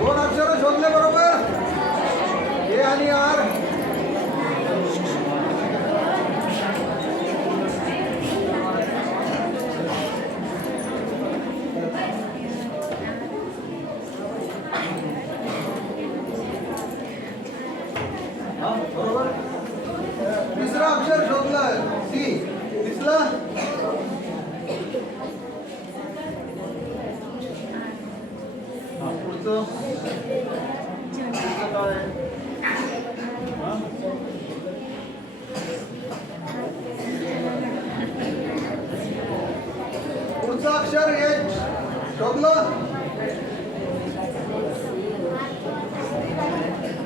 दोन अक्षर शोधले बरोबर. हे आणि आर. बरोबर. तिसरा अक्षर शोधला सी. दिसलं हा, पुढचं पुढचं काय आहे? हा? पुढचं अक्षर एच शोधलं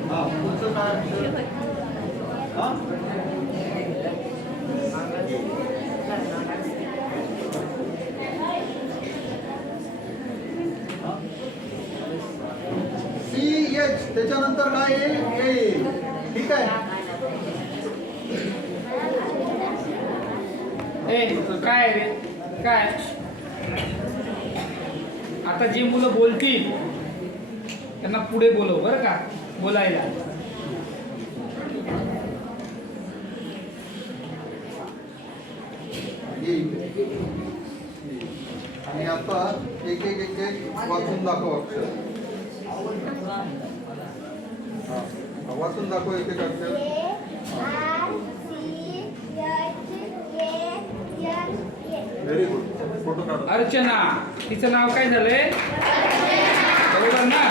हा पुढचं काय अक्षर हा सी एच त्याच्यानंतर काय येईल ठीक आहे. काय रे? काय? आता जे मुलं बोलतील त्यांना पुढे बोलव बरं का? बोलायला. आणि आता एक एक एक वाचून दाखव अक्षर. वाचून दाखव एक एक अक्षर. व्हेरी गुड फोटो काढा. अर्चना तिचं नाव काय झालंय? बरोबर ना.